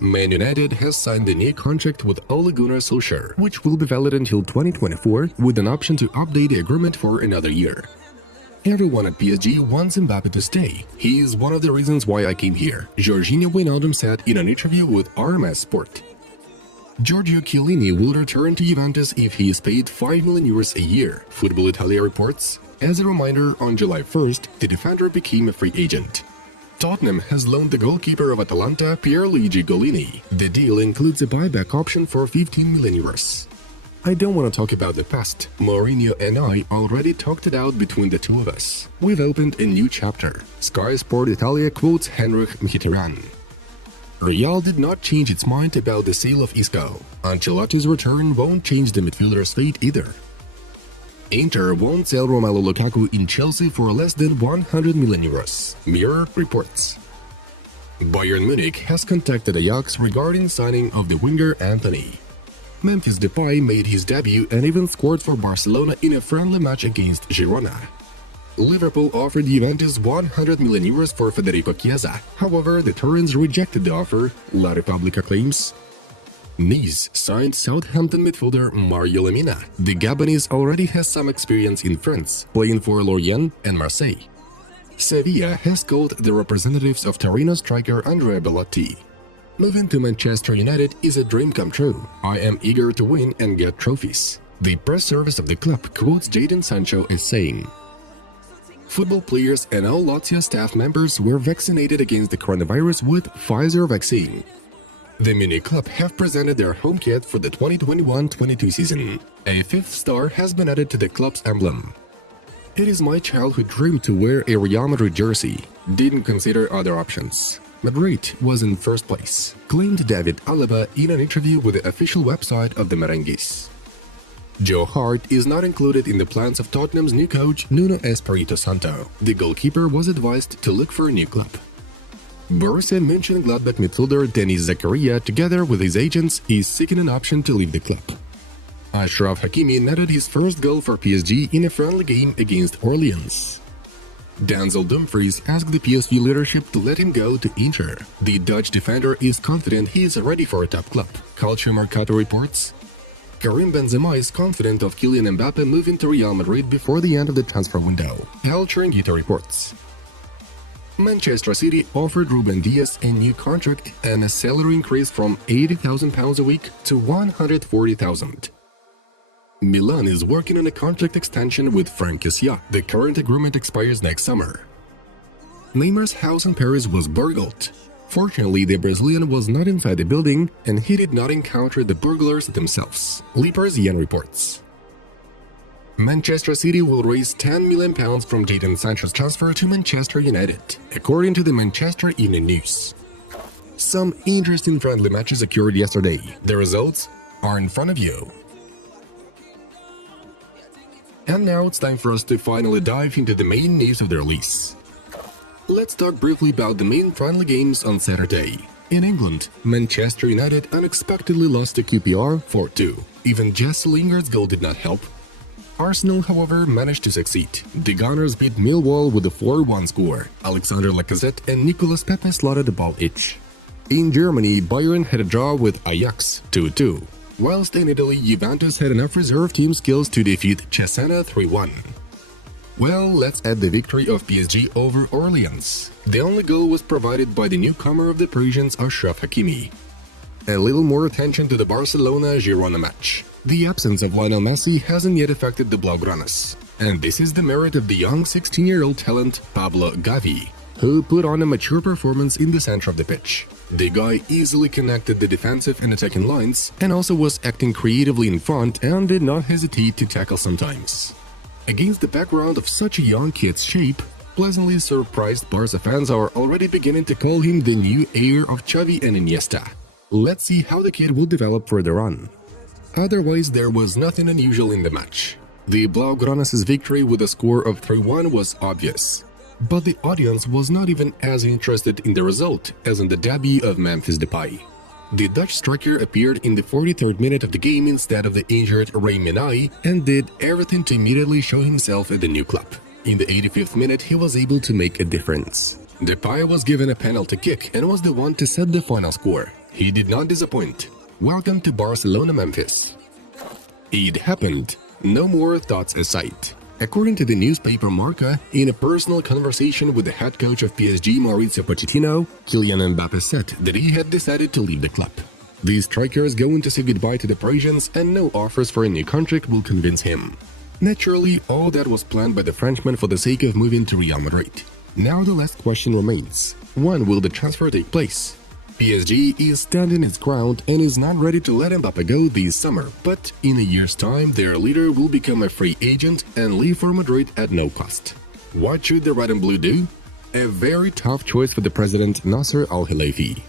Man United has signed a new contract with Ole Gunnar Solskjaer, which will be valid until 2024 with an option to update the agreement for another year. Everyone at PSG wants Mbappe to stay. He is one of the reasons why I came here, Jorginho Wijnaldum said in an interview with RMS Sport. Giorgio Chiellini will return to Juventus if he is paid €5 million a year, Football Italia reports. As a reminder, on July 1st, the defender became a free agent. Tottenham has loaned the goalkeeper of Atalanta, Pierluigi Golini. The deal includes a buyback option for €15 million. I don't want to talk about the past. Mourinho and I already talked it out between the two of us. We've opened a new chapter. Sky Sport Italia quotes Henrik Mkhitaryan. Real did not change its mind about the sale of Isco. Ancelotti's return won't change the midfielder's fate either. Inter won't sell Romelu Lukaku in Chelsea for less than €100 million, Mirror reports. Bayern Munich has contacted Ajax regarding signing of the winger Anthony. Memphis Depay made his debut and even scored for Barcelona in a friendly match against Girona. Liverpool offered Juventus €100 million for Federico Chiesa. However, the Torrents rejected the offer, La Repubblica claims. Nice signed Southampton midfielder Mario Lemina. The Gabonese already has some experience in France, playing for Lorient and Marseille. Sevilla has called the representatives of Torino striker Andrea Bellotti. Moving to Manchester United is a dream come true. I am eager to win and get trophies. The press service of the club quotes Jadon Sancho as saying, "Football players and all Lazio staff members were vaccinated against the coronavirus with Pfizer vaccine." The Munich club have presented their home kit for the 2021-22 season. A fifth star has been added to the club's emblem. "It is my childhood dream to wear a Real Madrid jersey. Didn't consider other options. Madrid was in first place," claimed David Alaba in an interview with the official website of the Merengues. Joe Hart is not included in the plans of Tottenham's new coach Nuno Espirito Santo. The goalkeeper was advised to look for a new club. Borussia Mönchengladbach midfielder Denis Zakaria, together with his agents, is seeking an option to leave the club. Achraf Hakimi netted his first goal for PSG in a friendly game against Orleans. Denzel Dumfries asked the PSV leadership to let him go to Inter. The Dutch defender is confident he is ready for a top club, Calcio Mercato reports. Karim Benzema is confident of Kylian Mbappé moving to Real Madrid before the end of the transfer window, El Chiringuito reports. Manchester City offered Ruben Dias a new contract and a salary increase from £80,000 a week to £140,000. Milan is working on a contract extension with Franck Kessie. The current agreement expires next summer. Neymar's house in Paris was burgled. Fortunately, the Brazilian was not inside the building and he did not encounter the burglars themselves, Le Parisien reports. Manchester City will raise £10 million from Jadon Sancho's transfer to Manchester United, according to the Manchester Evening News. Some interesting friendly matches occurred yesterday. The results are in front of you. And now it's time for us to finally dive into the main news of the release. Let's talk briefly about the main friendly games on Saturday. In England, Manchester United unexpectedly lost to QPR 4-2. Even Jesse Lingard's goal did not help. Arsenal, however, managed to succeed. The Gunners beat Millwall with a 4-1 score. Alexander Lacazette and Nicolas Pepe slotted the ball each. In Germany, Bayern had a draw with Ajax 2-2. Whilst in Italy, Juventus had enough reserve team skills to defeat Cesena 3-1. Well, let's add the victory of PSG over Orleans. The only goal was provided by the newcomer of the Parisians, Achraf Hakimi. A little more attention to the Barcelona-Girona match. The absence of Lionel Messi hasn't yet affected the Blaugranas. And this is the merit of the young 16-year-old talent Pablo Gavi, who put on a mature performance in the center of the pitch. The guy easily connected the defensive and attacking lines and also was acting creatively in front and did not hesitate to tackle sometimes. Against the background of such a young kid's shape, pleasantly surprised Barca fans are already beginning to call him the new heir of Xavi and Iniesta. Let's see how the kid will develop further on. Otherwise, there was nothing unusual in the match. The Blaugranas' victory with a score of 3-1 was obvious. But the audience was not even as interested in the result as in the debut of Memphis Depay. The Dutch striker appeared in the 43rd minute of the game instead of the injured Ray Menai and did everything to immediately show himself at the new club. In the 85th minute, he was able to make a difference. Depay was given a penalty kick and was the one to set the final score. he did not disappoint. Welcome to Barcelona, Memphis. It happened. No more thoughts aside. According to the newspaper Marca, in a personal conversation with the head coach of PSG, Mauricio Pochettino, Kylian Mbappé said that he had decided to leave the club. The striker is going to say goodbye to the Parisians, and no offers for a new contract will convince him. Naturally, all that was planned by the Frenchman for the sake of moving to Real Madrid. Now the last question remains: when will the transfer take place? PSG is standing its ground and is not ready to let Mbappe go this summer, but in a year's time their leader will become a free agent and leave for Madrid at no cost. What should the red and blue do? A very tough choice for the president Nasser Al-Khelaifi.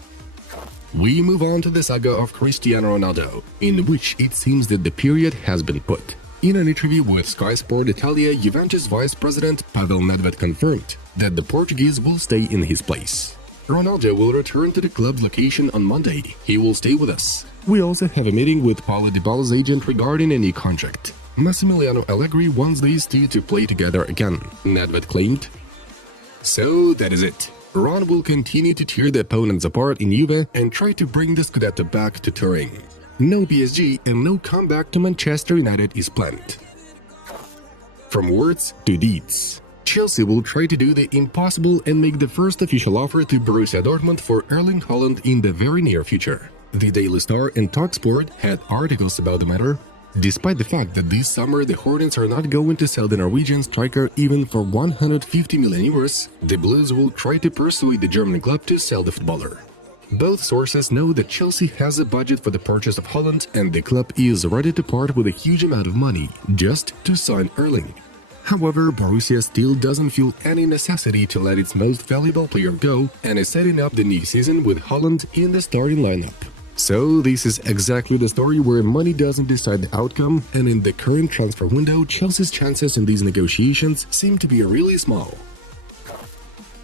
We move on to the saga of Cristiano Ronaldo, in which it seems that the period has been put. In an interview with Sky Sport Italia, Juventus vice president Pavel Nedved confirmed that the Portuguese will stay in his place. Ronaldo will return to the club's location on Monday. He will stay with us. We also have a meeting with Paulo Dybala's agent regarding a new contract. Massimiliano Allegri wants these two to play together again, Nedved claimed. So that is it. Ron will continue to tear the opponents apart in Juve and try to bring the Scudetto back to Turin. No PSG and no comeback to Manchester United is planned. From words to deeds. Chelsea will try to do the impossible and make the first official offer to Borussia Dortmund for Erling Haaland in the very near future. The Daily Star and TalkSport had articles about the matter. Despite the fact that this summer the Hornets are not going to sell the Norwegian striker even for 150 million euros, the Blues will try to persuade the German club to sell the footballer. Both sources know that Chelsea has a budget for the purchase of Haaland and the club is ready to part with a huge amount of money just to sign Erling. However, Borussia still doesn't feel any necessity to let its most valuable player go and is setting up the new season with Haaland in the starting lineup. So this is exactly the story where money doesn't decide the outcome, and in the current transfer window, Chelsea's chances in these negotiations seem to be really small.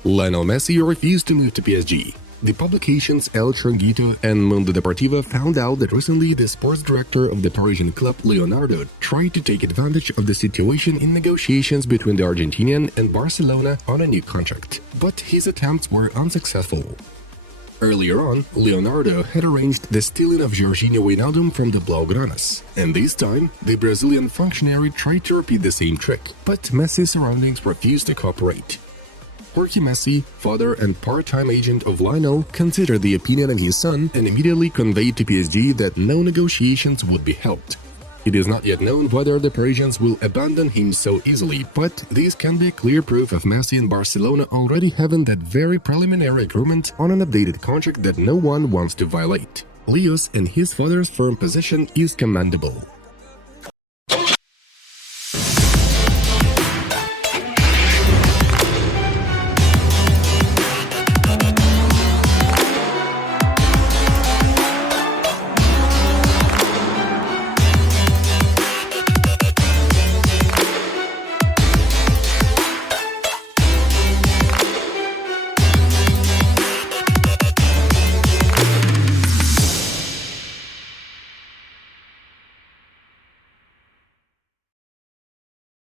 Lionel Messi refused to move to PSG. The publications El Chiringuito and Mundo Deportivo found out that recently the sports director of the Parisian club, Leonardo, tried to take advantage of the situation in negotiations between the Argentinian and Barcelona on a new contract, but his attempts were unsuccessful. Earlier on, Leonardo had arranged the stealing of Jorginho Wijnaldum from the Blaugranas, and this time, the Brazilian functionary tried to repeat the same trick, but Messi's surroundings refused to cooperate. Jorge Messi, father and part-time agent of Lionel, considered the opinion of his son and immediately conveyed to PSG that no negotiations would be held. It is not yet known whether the Parisians will abandon him so easily, but this can be clear proof of Messi and Barcelona already having that very preliminary agreement on an updated contract that no one wants to violate. Leo's and his father's firm position is commendable.